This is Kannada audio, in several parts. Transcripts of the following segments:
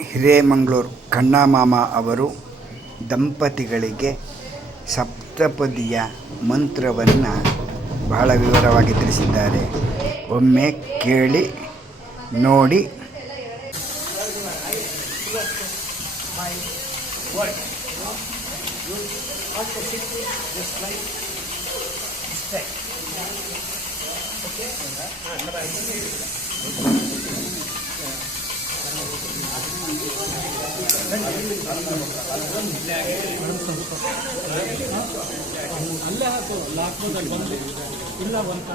ಹಿರೇಮಂಗ್ಳೂರು ಕಣ್ಣಮಾಮ ಅವರು ದಂಪತಿಗಳಿಗೆ ಸಪ್ತಪದಿಯ ಮಂತ್ರವನ್ನು ಬಹಳ ವಿವರವಾಗಿ ತಿಳಿಸಿದ್ದಾರೆ. ಒಮ್ಮೆ ಕೇಳಿ ನೋಡಿ. ಅಲ್ಲೇ ಹಾಕು ಲಾಕ್ಡೌನಲ್ಲಿ ಬಂದು ಇಲ್ಲ ಒಂದು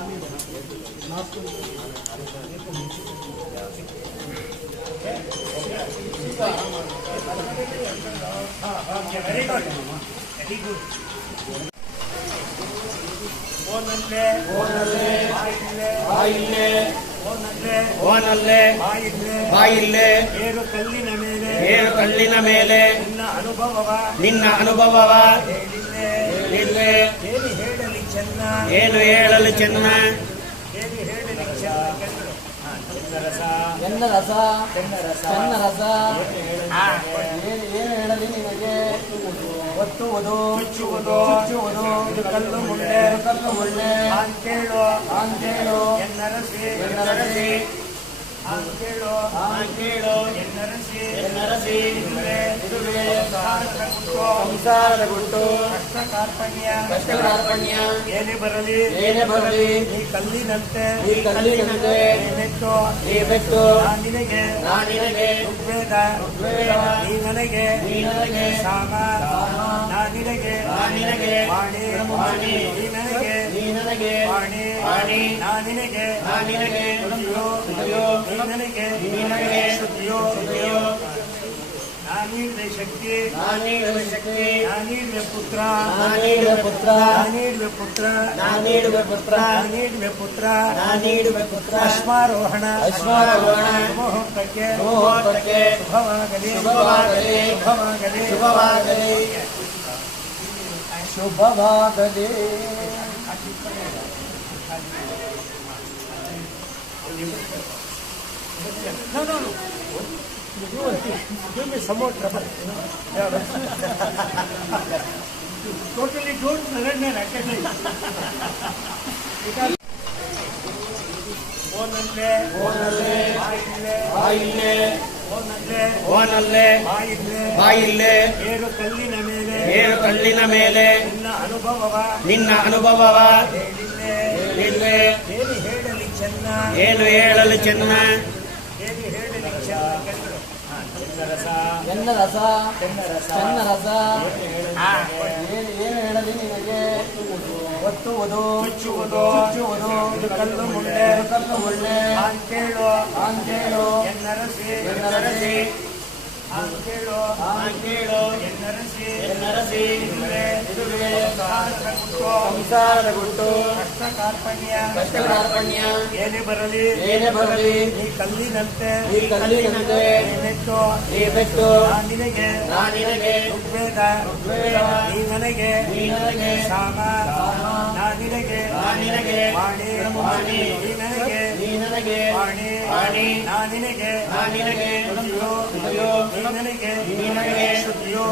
ವೆರಿ ಗುಡ್ ವೆರಿ ಗುಡ್. ಓನಲ್ಲೇ ಓನಲ್ಲೇ ಬಾಯಿಲ್ಲೇ ಓನಲ್ಲೇ ಓನಲ್ಲೇ ಬಾಯಿಲ್ಲೇ ಏರು ಕಲ್ಲಿನ ಮೇಲೆ ಏರು ಕಲ್ಲಿನ ಮೇಲೆ ನಿನ್ನ ಅನುಭವವ ಹೇಳಿಲ್ಲೇ ಏನು ಹೇಳಲಿ ಚೆನ್ನ ಏನು ಹೇಳಲಿ ಚೆನ್ನ ಏನು ಹೇಳಲಿ ಚೆನ್ನ ರಸ ಚೆನ್ನ ರಸ ಏನು ಹೇಳಲಿ ನಿನಗೆ ಒತ್ತುವುದು ಚುಚ್ಚುವುದು ಇದು ಕಲ್ಲು ಮುಳ್ಳೆ ಅಂತೇಳು ಎನ್ನರಸಿ ಇದುವೇ ಸಂಸಾರದ ಗುಟ್ಟು ಕಷ್ಟ ಕಾರ್ಪಣ್ಯ ಏನೇ ಬರಲಿ ಈ ಕಲ್ಲಿನಂತೆ ನೀ ಬೆಟ್ಟು ನಾನಿನಗೆ ಋಗ್ವೇದ ನೀ ನನಗೆ ಸಾಮ ನಾನಿನಗೆ ವಾಣಿ ನೀ ನನಗೆ ವಾಣಿ ನಾನಿನಗೆ ನನಗೆ ಶುದ್ಧಿಯೋ ನಾನೀಡುವೆ ಶಕ್ತಿ ನಾನೀಡುವೆ ಪುತ್ರ ಅಶ್ವಾರೋಹಣ ಮುಹೂರ್ತಕ್ಕೆ ಶುಭವಾಗಲಿ. No. Give me some more trouble. Totally don't surrender actually. ಓನಲ್ಲೇ ಬಾಯಿಲ್ಲೇ ಏರು ಕಲ್ಲಿನ ಮೇಲೆ ನಿನ್ನ ಅನುಭವವ ಹೇಳಿಲ್ಲೇ ಏನು ಹೇಳಲಿ ಚೆನ್ನ ಚೆನ್ನ ರಸ ಏನು ಹೇಳಲಿ ನಿನಗೆ ಒತ್ತುವುದು ಚುಚ್ಚುವುದು ಇದು ಕಲ್ಲು ಮುಳ್ಳೆ ಅಂತೇಳು ಎನ್ನರಸಿ ಇದುವೇ ಸಂಸಾರದ ಗುಟ್ಟು ಕಷ್ಟ ಕಾರ್ಪಣ್ಯ ಏನೇ ಬರಲಿ ಈ ಕಲ್ಲಿನಂತೆ ನೀ ಬೆಟ್ಟು ನಾನಿನಗೆ ಋಗ್ವೇದ ನೀ ನನಗೆ ಸಾಮ ನಾನಿನಗೆ ವಾಣಿ ನೀ ನನಗೆ ವಾಣಿ ನಾನಿನಗೆ ನನಗೆ ಶುದ್ಧಿಯೋ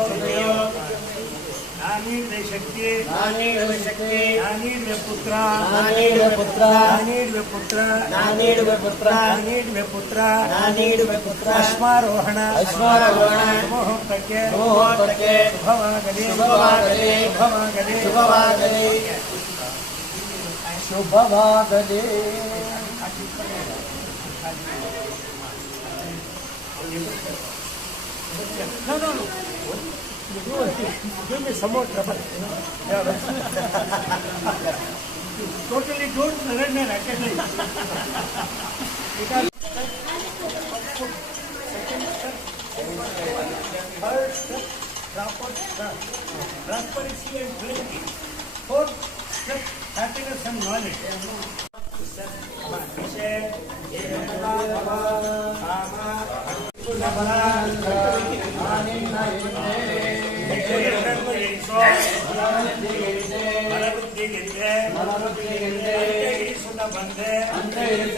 ನಾನೀಡುವೆ ಶಕ್ತಿ ನಾನೀಡುವೆ ಪುತ್ರ ಅಶ್ವಾರೋಹಣ ಮುಹೂರ್ತಕ್ಕೆ ಶುಭವಾಗಲಿ. No. Give me some more trouble. Totally don't surrender actually. Third step, transparency and clarity. Fourth step, happiness and knowledge.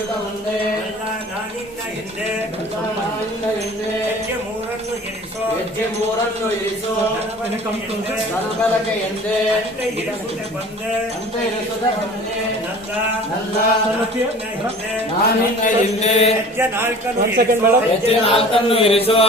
ಬಂದೆ ನಾನಿನ್ನ ಹಿಂದೆ ಇರಿಸೋ ಹೆಜ್ಜೆ ಮೂರನ್ನು ಇರಿಸು ಗಣಬಲಕ್ಕೆ ಎಂದೆ ಅಂತ ಇರಿಸುತ್ತೆ ಬಂದೆ ಅಂತ ಇರಿಸುತ್ತೆ ಬಂದೆ ನಲ್ಲ ನಲ್ಲ ಹಿಂದೆ ನಾನಿನ್ನ ಹಿಂದೆ ಹೆಜ್ಜೆ ನಾಲ್ಕನ್ನು ಹೆಜ್ಜೆ ನಾಲ್ಕನ್ನು ಇರಿಸೋ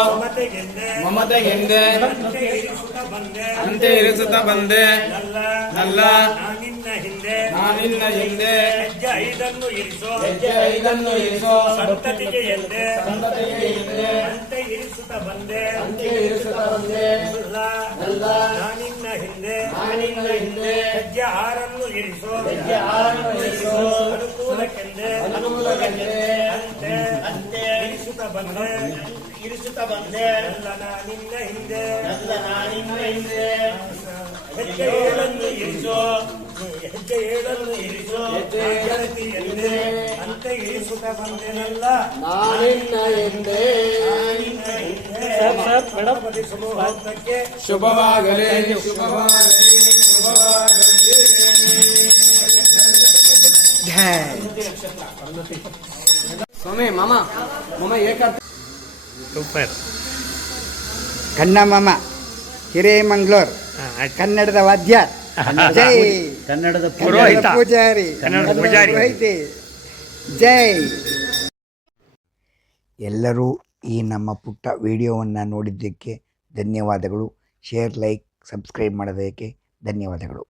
ಮಮತೆಗೆಂದೆ ಅಂತೆ ಇರಿಸುತ್ತಾ ಬಂದೆ ಅಂತೆ ಇರಿಸುತ್ತಾ ಬಂದೆ ನಲ್ಲ ನಲ್ಲ ನಾನಿನ್ನ ಹಿಂದೆ ನಾನಿನ್ನ ಹಿಂದೆ ಹೆಜ್ಜೆ ಐದನ್ನು ಇರಿಸೋ ಹೆಜ್ಜೆ ಐದನ್ನು ಇರಿಸೋ ಸಂತತಿಗೆ ಎಂದೆ ಸಂತತಿಗೆ ಹಿಂದೆ ಅಂತೆ ಇರಿಸುತ್ತಾ ಬಂದೆ ಅಂತೆ ಇರಿಸುತ್ತಾ ಬಂದೆ ನಲ್ಲ ನಲ್ಲ ನಾನಿನ್ನ ಹಿಂದೆ ನಾನಿನ್ನ ಹಿಂದೆ ಹೆಜ್ಜೆ ಆರನ್ನು ಇರಿಸೋ ಹೆಜ್ಜೆ ಆರನ್ನು ಇರಿಸೋ ಅನುಕೂಲಕ್ಕೆಂದೆ ಅನುಕೂಲಕ್ಕೆಂದೆ ಅಂತೆ ಅಂತೆ ಇರಿಸುತ್ತಾ ಬಂದೆ ಇರಿಸುತ್ತಾ ಬಂದೆ ನಲ್ಲ ನಾನಿನ್ನ ಹಿಂದೆ ನಲ್ಲ ನಾನಿನ್ನ ಹಿಂದೆ ಹೆಜ್ಜೆ ಏಳನ್ನು ಇರಿಸೋ ಹೆಜ್ಜೆ ಏಳನ್ನು ಇರಿಸೋ ಹೆಜ್ಜೆ ಏಳನ್ನು ಎಂದೆ ಅಂತೆ ಇರಿಸುತ್ತಾ ಬಂದೆನಲ್ಲ ನಾನಿನ್ನ ಹಿಂದೆ ಗಣಪತಿ ಸಮೂಹಕ್ಕೆ ಶುಭವಾಗಲಿ ಶುಭವಾಗಲಿ ಶುಭವಾಗಲಿ. ಜೈ. ಸ್ವಾಮಿ ಮಾಮ ಮಾಮ ಏಕಾರ್ಥ ಸೂಪರ್. ಕನ್ನಮಾಮ ಹಿರೇಮಂಗ್ಳೂರ್ ಕನ್ನಡದ ವಾದ್ಯ ಜೈ. ಕನ್ನಡದ ಪುರೋಹಿತ. ಕನ್ನಡದ ಪೂಜಾರಿ ಕನ್ನಡದ ಪೂಜಾರಿ. ಪುರೋಹಿತೆ. ಜೈ. ಎಲ್ಲರೂ ಈ ನಮ್ಮ ಪುಟ್ಟ ವಿಡಿಯೋವನ್ನು ನೋಡಿದ್ದಕ್ಕೆ ಧನ್ಯವಾದಗಳು. ಶೇರ್, ಲೈಕ್, ಸಬ್ಸ್ಕ್ರೈಬ್ ಮಾಡೋದಕ್ಕೆ ಧನ್ಯವಾದಗಳು.